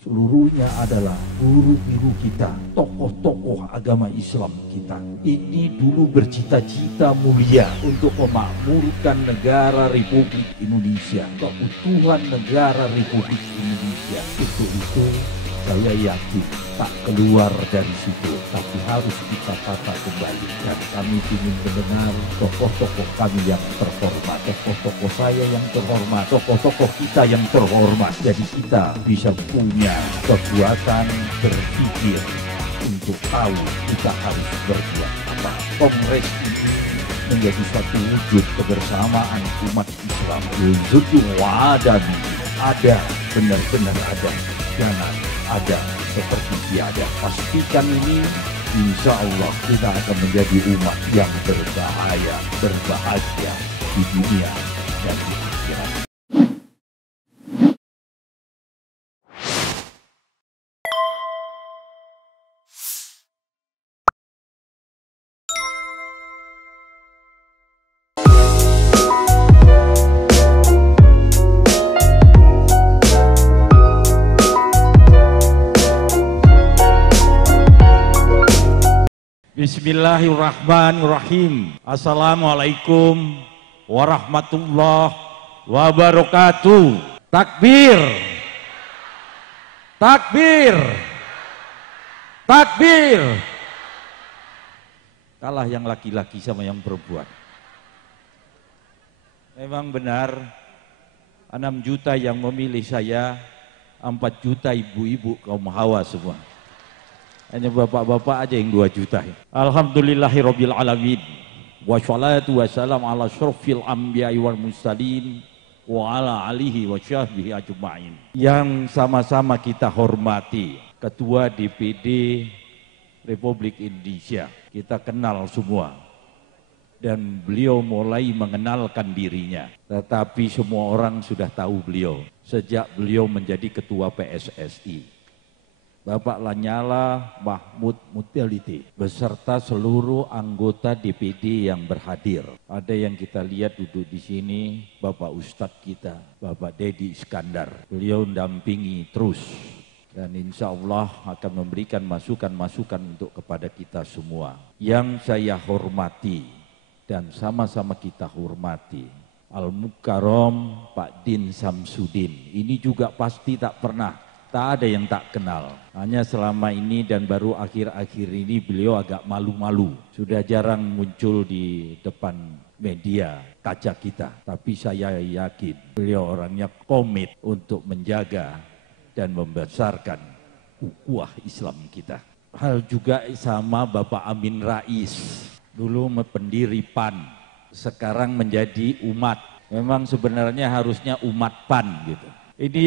Seluruhnya adalah guru-guru kita, tokoh-tokoh agama Islam kita. Ini dulu bercita-cita mulia untuk memakmurkan negara Republik Indonesia, keutuhan negara Republik Indonesia. Untuk itu saya yakin tak keluar dari situ, tapi harus kita tata kembali. Dan kami ingin mendengar tokoh-tokoh kami yang terhormat, tokoh-tokoh saya yang terhormat, tokoh-tokoh kita yang terhormat. Jadi kita bisa punya kekuatan berpikir untuk tahu kita harus berbuat apa. Kongres ini menjadi satu wujud kebersamaan umat Islam. Wujud wadani ada, benar-benar ada, jangan ada seperti tiada. Pastikan ini, insya Allah kita akan menjadi umat yang berbahaya, berbahagia di dunia dan di akhirat. Bismillahirrahmanirrahim. Assalamualaikum warahmatullahi wabarakatuh. Takbir, takbir, takbir. Kalah yang laki-laki sama yang perempuan. Memang benar 6 juta yang memilih saya, 4 juta ibu-ibu kaum hawa semua. Hanya bapak-bapak aja yang 2 juta. Alhamdulillahirabbil alamin. Wassalatu wassalam ala asyrofil anbiya'i wal mursalin wa ala alihi wa sahbihi ajma'in. Yang sama-sama kita hormati Ketua DPD Republik Indonesia. Kita kenal semua. Dan beliau mulai mengenalkan dirinya. Tetapi semua orang sudah tahu beliau sejak beliau menjadi Ketua PSSI. Bapak Lanyala Mahmud Muttaliti beserta seluruh anggota DPD yang berhadir. Ada yang kita lihat duduk di sini, Bapak Ustadz kita, Bapak Dedi Iskandar. Beliau mendampingi terus dan insya Allah akan memberikan masukan-masukan untuk kepada kita semua. Yang saya hormati dan sama-sama kita hormati, Al-Mukarram Pak Din Samsudin. Ini juga pasti tak ada yang tak kenal. Hanya selama ini dan baru akhir-akhir ini beliau agak malu-malu. Sudah jarang muncul di depan media kaca kita. Tapi saya yakin beliau orangnya komit untuk menjaga dan membesarkan ukhuwah Islam kita. Hal juga sama Bapak Amin Rais. Dulu pendiri PAN, sekarang menjadi umat. Memang sebenarnya harusnya umat PAN gitu. Ini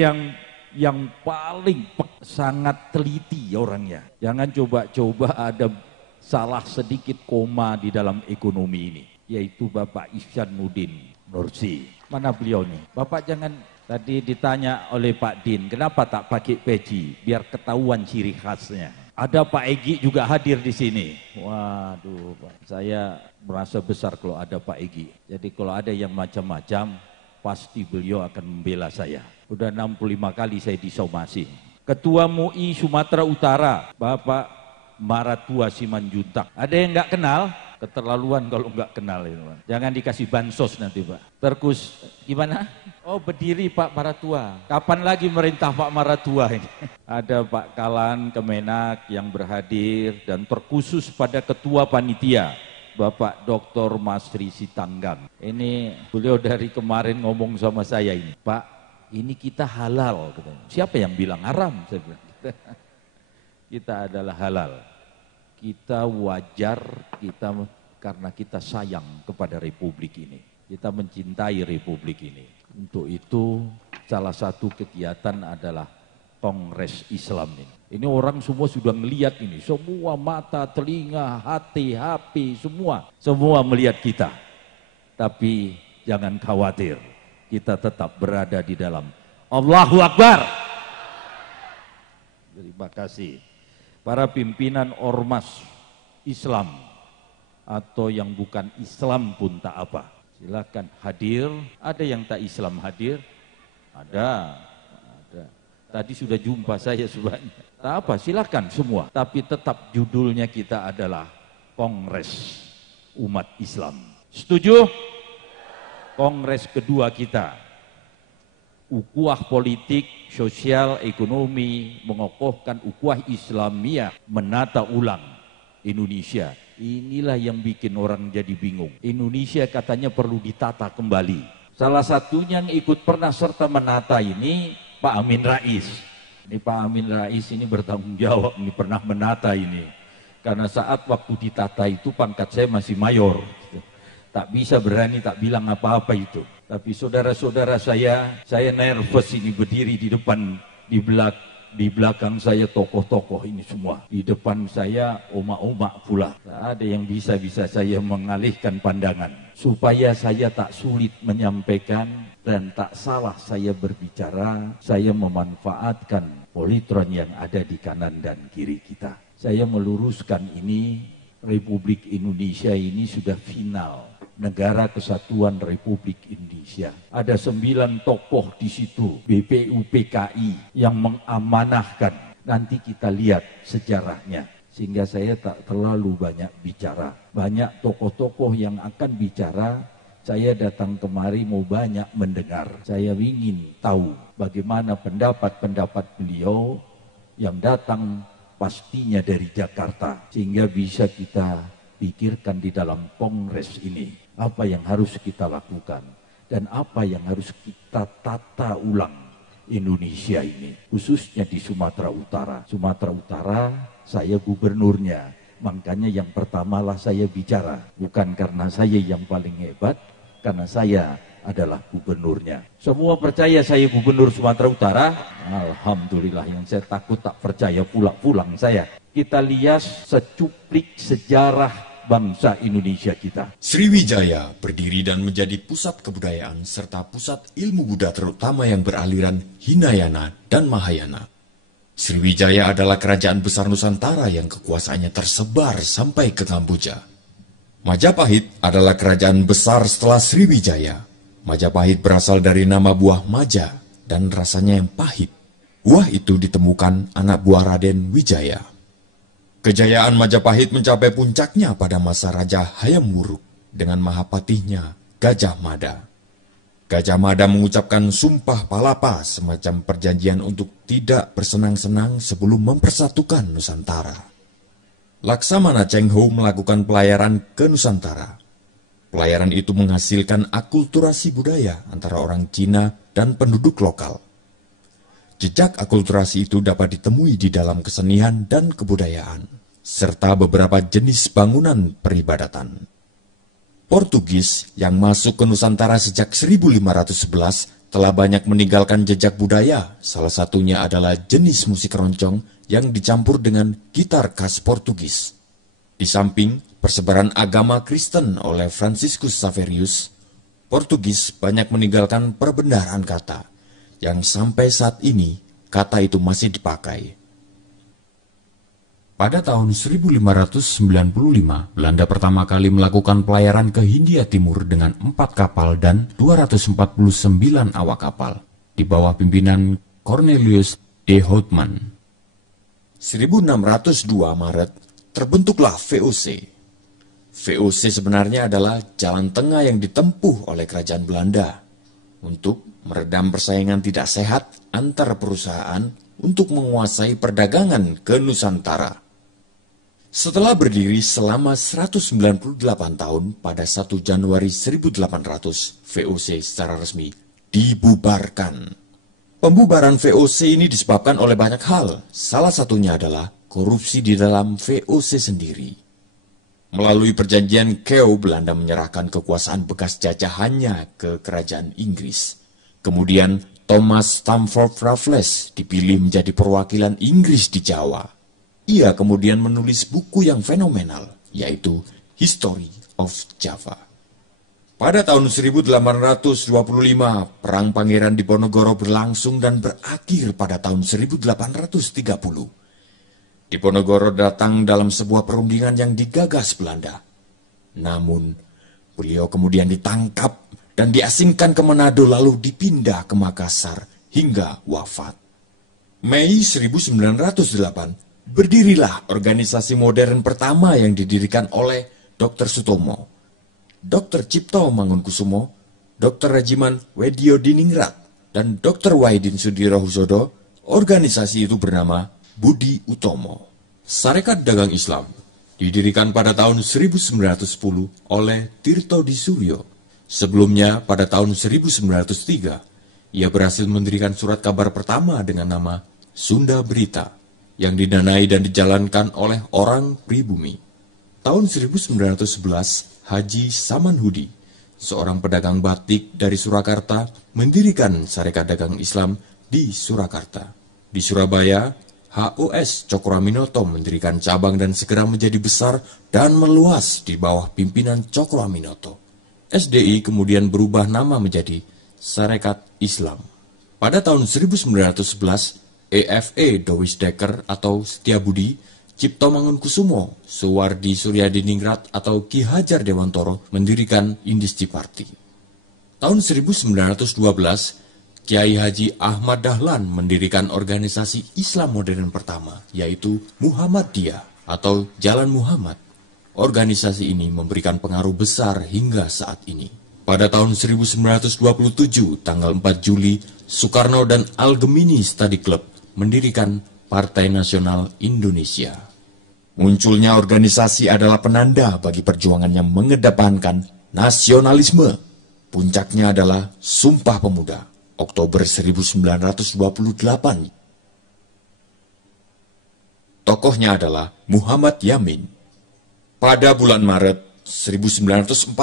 yang paling sangat teliti orangnya. Jangan coba-coba ada salah sedikit koma di dalam ekonomi ini. Yaitu Bapak Ihsanuddin Nursi. Mana beliau nih? Bapak jangan, tadi ditanya oleh Pak Din, kenapa tak pakai peci? Biar ketahuan ciri khasnya. Ada Pak Egy juga hadir di sini. Waduh, Pak. Saya merasa besar kalau ada Pak Egy. Jadi kalau ada yang macam-macam, pasti beliau akan membela saya. Udah 65 kali saya disomasi. Ketua MUI Sumatera Utara, Bapak Maratua Simanjuntak. Ada yang nggak kenal? Keterlaluan kalau nggak kenal itu, Pak. Jangan dikasih bansos nanti, Pak. Terus gimana? Oh, berdiri Pak Maratua. Kapan lagi merintah Pak Maratua ini? Ada Pak Kalan Kemenak yang berhadir dan terkhusus pada Ketua Panitia, Bapak Dr. Masri Sitanggang. Ini beliau dari kemarin ngomong sama saya ini, Pak, ini kita halal. Siapa yang bilang haram? Saya bilang. Kita adalah halal. Kita wajar, karena kita sayang kepada Republik ini. Kita mencintai Republik ini. Untuk itu salah satu kegiatan adalah Kongres Islam ini. Ini orang semua sudah melihat ini. Semua mata, telinga, hati, HP, semua melihat kita. Tapi jangan khawatir. Kita tetap berada di dalam. Allahu Akbar. Terima kasih. Para pimpinan ormas Islam atau yang bukan Islam pun tak apa. Silakan hadir. Ada yang tak Islam hadir? Ada. Tadi sudah jumpa saya sebanyak. Tak apa, silakan semua. Tapi tetap judulnya kita adalah Kongres Umat Islam. Setuju? Kongres kedua kita. Ukhuwah politik, sosial, ekonomi, mengokohkan ukhuwah Islamiyah, menata ulang Indonesia. Inilah yang bikin orang jadi bingung. Indonesia katanya perlu ditata kembali. Salah satunya yang ikut pernah serta menata ini Pak Amin Rais. Ini Pak Amin Rais ini bertanggung jawab, ini pernah menata ini. Karena saat waktu ditata itu pangkat saya masih mayor. Tak bisa berani tak bilang apa-apa itu. Tapi saudara-saudara saya nervous ini berdiri di depan, di belakang saya tokoh-tokoh ini semua. Di depan saya omak-omak pula. Tak ada yang bisa saya mengalihkan pandangan. Supaya saya tak sulit menyampaikan dan tak salah saya berbicara, saya memanfaatkan politron yang ada di kanan dan kiri kita. Saya meluruskan ini, Republik Indonesia ini sudah final. Negara Kesatuan Republik Indonesia. Ada 9 tokoh di situ, BPUPKI yang mengamanahkan. Nanti kita lihat sejarahnya. Sehingga saya tak terlalu banyak bicara. Banyak tokoh-tokoh yang akan bicara, saya datang kemari mau banyak mendengar. Saya ingin tahu bagaimana pendapat-pendapat beliau yang datang pastinya dari Jakarta. Sehingga bisa kita pikirkan di dalam kongres ini. Apa yang harus kita lakukan dan apa yang harus kita tata ulang Indonesia ini, khususnya di Sumatera Utara. Sumatera Utara, saya gubernurnya, makanya yang pertamalah saya bicara, bukan karena saya yang paling hebat, karena saya adalah gubernurnya. Semua percaya saya gubernur Sumatera Utara? Alhamdulillah, yang saya takut tak percaya pulang saya. Kita lihat secuplik sejarah bangsa Indonesia kita. Sriwijaya berdiri dan menjadi pusat kebudayaan serta pusat ilmu Buddha terutama yang beraliran Hinayana dan Mahayana. Sriwijaya adalah kerajaan besar Nusantara yang kekuasaannya tersebar sampai ke Kamboja. Majapahit adalah kerajaan besar setelah Sriwijaya. Majapahit berasal dari nama buah maja dan rasanya yang pahit. Buah itu ditemukan anak buah Raden Wijaya. Kejayaan Majapahit mencapai puncaknya pada masa Raja Hayam Wuruk dengan mahapatihnya Gajah Mada. Gajah Mada mengucapkan sumpah palapa, semacam perjanjian untuk tidak bersenang-senang sebelum mempersatukan Nusantara. Laksamana Cheng Ho melakukan pelayaran ke Nusantara. Pelayaran itu menghasilkan akulturasi budaya antara orang Cina dan penduduk lokal. Jejak akulturasi itu dapat ditemui di dalam kesenian dan kebudayaan, serta beberapa jenis bangunan peribadatan. Portugis yang masuk ke Nusantara sejak 1511 telah banyak meninggalkan jejak budaya, salah satunya adalah jenis musik roncong yang dicampur dengan gitar khas Portugis. Di samping persebaran agama Kristen oleh Franciscus Xaverius, Portugis banyak meninggalkan perbendaharaan kata, yang sampai saat ini kata itu masih dipakai. Pada tahun 1595, Belanda pertama kali melakukan pelayaran ke Hindia Timur dengan 4 kapal dan 249 awak kapal, di bawah pimpinan Cornelius de Houtman. 1602 Maret, terbentuklah VOC. VOC sebenarnya adalah jalan tengah yang ditempuh oleh kerajaan Belanda untuk meredam persaingan tidak sehat antar perusahaan untuk menguasai perdagangan ke Nusantara. Setelah berdiri selama 198 tahun, pada 1 Januari 1800, VOC secara resmi dibubarkan. Pembubaran VOC ini disebabkan oleh banyak hal, salah satunya adalah korupsi di dalam VOC sendiri. Melalui perjanjian Kew, Belanda menyerahkan kekuasaan bekas jajahannya ke kerajaan Inggris. Kemudian Thomas Stamford Raffles dipilih menjadi perwakilan Inggris di Jawa. Ia kemudian menulis buku yang fenomenal, yaitu History of Java. Pada tahun 1825, Perang Pangeran Diponegoro berlangsung dan berakhir pada tahun 1830. Diponegoro datang dalam sebuah perundingan yang digagas Belanda. Namun, beliau kemudian ditangkap dan diasingkan ke Manado lalu dipindah ke Makassar hingga wafat. Mei 1908, berdirilah organisasi modern pertama yang didirikan oleh Dr. Sutomo, Dr. Cipto Mangunkusumo, Dr. Rajiman Wediodiningrat, dan Dr. Wahidin Sudirohusodo. Organisasi itu bernama Budi Utomo. Sarekat Dagang Islam didirikan pada tahun 1910 oleh Tirto Disuryo. Sebelumnya, pada tahun 1903, ia berhasil mendirikan surat kabar pertama dengan nama Sunda Berita, yang didanai dan dijalankan oleh orang pribumi. Tahun 1911, Haji Samanhudi, seorang pedagang batik dari Surakarta, mendirikan Sarekat Dagang Islam di Surakarta. Di Surabaya, HOS Cokroaminoto mendirikan cabang dan segera menjadi besar dan meluas di bawah pimpinan Cokroaminoto. SDI kemudian berubah nama menjadi Sarekat Islam. Pada tahun 1911, EFE Dowisdekker atau Setiabudi, Cipto Mangunkusumo, Suwardi Suryadiningrat atau Ki Hajar Dewantoro mendirikan Indisci Party. Tahun 1912, Kiai Haji Ahmad Dahlan mendirikan organisasi Islam modern pertama, yaitu Muhammadiyah atau Jalan Muhammad. Organisasi ini memberikan pengaruh besar hingga saat ini. Pada tahun 1927, tanggal 4 Juli, Soekarno dan Al-Gemini Study Club mendirikan Partai Nasional Indonesia. Munculnya organisasi adalah penanda bagi perjuangan yang mengedepankan nasionalisme. Puncaknya adalah Sumpah Pemuda, Oktober 1928. Tokohnya adalah Muhammad Yamin. Pada bulan Maret 1942,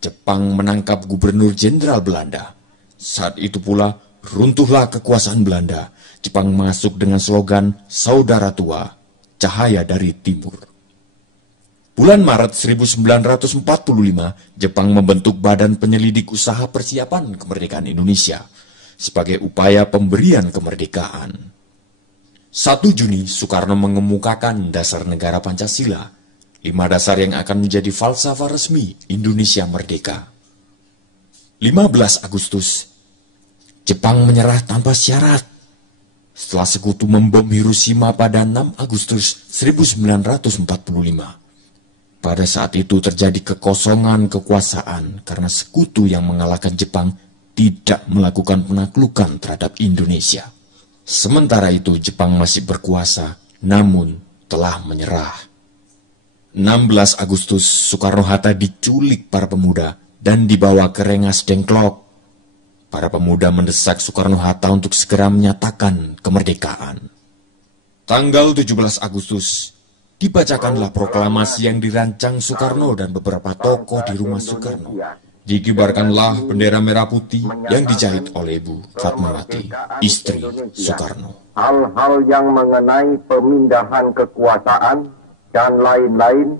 Jepang menangkap Gubernur Jenderal Belanda. Saat itu pula runtuhlah kekuasaan Belanda. Jepang masuk dengan slogan Saudara Tua, Cahaya dari Timur. Bulan Maret 1945, Jepang membentuk Badan Penyelidik Usaha Persiapan Kemerdekaan Indonesia sebagai upaya pemberian kemerdekaan. 1 Juni, Soekarno mengemukakan dasar negara Pancasila, 5 dasar yang akan menjadi falsafah resmi Indonesia merdeka. 15 Agustus, Jepang menyerah tanpa syarat. Setelah sekutu membom Hiroshima pada 6 Agustus 1945. Pada saat itu terjadi kekosongan kekuasaan karena sekutu yang mengalahkan Jepang tidak melakukan penaklukan terhadap Indonesia. Sementara itu Jepang masih berkuasa, namun telah menyerah. 16 Agustus, Soekarno-Hatta diculik para pemuda dan dibawa ke Rengas Dengklok. Para pemuda mendesak Soekarno-Hatta untuk segera menyatakan kemerdekaan. Tanggal 17 Agustus, dibacakanlah proklamasi yang dirancang Soekarno dan beberapa tokoh di rumah Soekarno. Dikibarkanlah bendera merah putih yang dijahit oleh Ibu Fatmawati, istri Soekarno. Hal-hal yang mengenai pemindahan kekuasaan dan lain-lain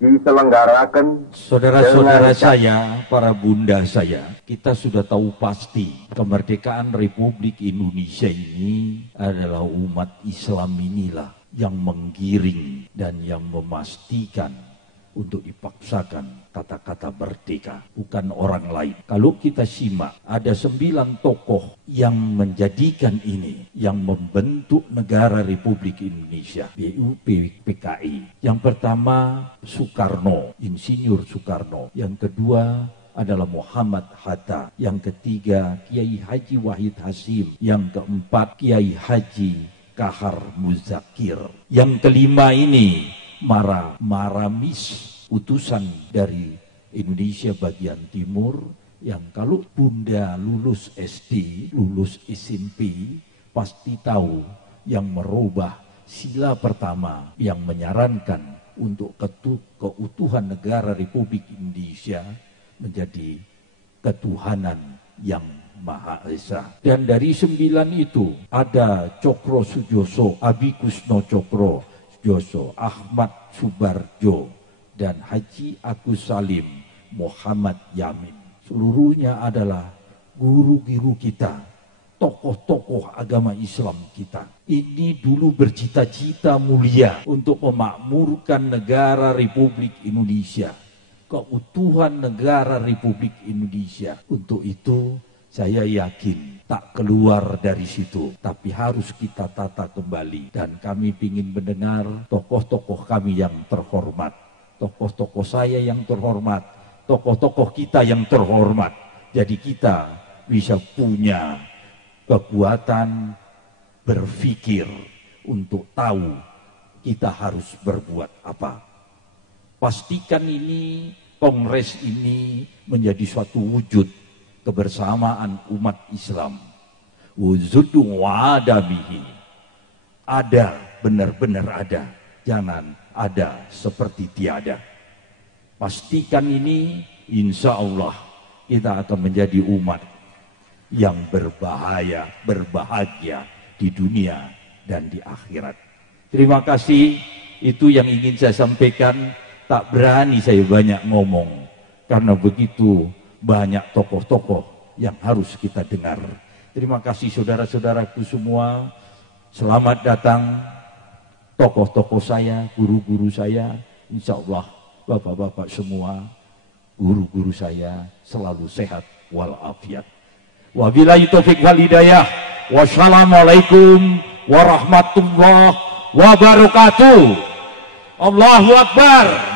diselenggarakan. Saudara-saudara saya, para bunda saya, kita sudah tahu pasti kemerdekaan Republik Indonesia ini adalah umat Islam inilah yang menggiring dan yang memastikan untuk dipaksakan kata-kata merdeka, bukan orang lain. Kalau kita simak, ada 9 tokoh yang menjadikan ini, yang membentuk negara Republik Indonesia, PKI. Yang pertama Soekarno, Insinyur Soekarno. Yang kedua adalah Muhammad Hatta. Yang ketiga Kiai Haji Wahid Hasim. Yang keempat Kiai Haji Kahar Muzakir. Yang kelima ini Maramis, utusan dari Indonesia bagian timur, yang kalau bunda lulus SD, lulus SMP, pasti tahu yang merubah sila pertama yang menyarankan untuk keutuhan negara Republik Indonesia menjadi ketuhanan yang Maha Esa. Dan dari 9 itu ada Cokro Sujoso, Abi Kusno Cokro Sujoso, Ahmad Subarjo, dan Haji Agus Salim Muhammad Yamin. Seluruhnya adalah guru-guru kita, tokoh-tokoh agama Islam kita. Ini dulu bercita-cita mulia untuk memakmurkan negara Republik Indonesia, keutuhan negara Republik Indonesia. Untuk itu Saya yakin tak keluar dari situ, tapi harus kita tata kembali. Dan kami ingin mendengar tokoh-tokoh kami yang terhormat, tokoh-tokoh saya yang terhormat, tokoh-tokoh kita yang terhormat. Jadi kita bisa punya kekuatan berpikir untuk tahu kita harus berbuat apa. Pastikan ini, kongres ini menjadi suatu wujud kebersamaan umat Islam. Wujudun wa'adabihi. Ada, benar-benar ada. Jangan ada seperti tiada. Pastikan ini, insya Allah kita akan menjadi umat yang berbahagia di dunia dan di akhirat. Terima kasih, itu yang ingin saya sampaikan. Tak berani saya banyak ngomong, karena begitu banyak tokoh-tokoh yang harus kita dengar. Terima kasih saudara-saudaraku semua. Selamat datang tokoh-tokoh saya, guru-guru saya. Insya Allah bapak-bapak semua, guru-guru saya selalu sehat walafiat. Wabillahi taufiq wal hidayah. Wassalamualaikum warahmatullahi wabarakatuh. Allahu Akbar.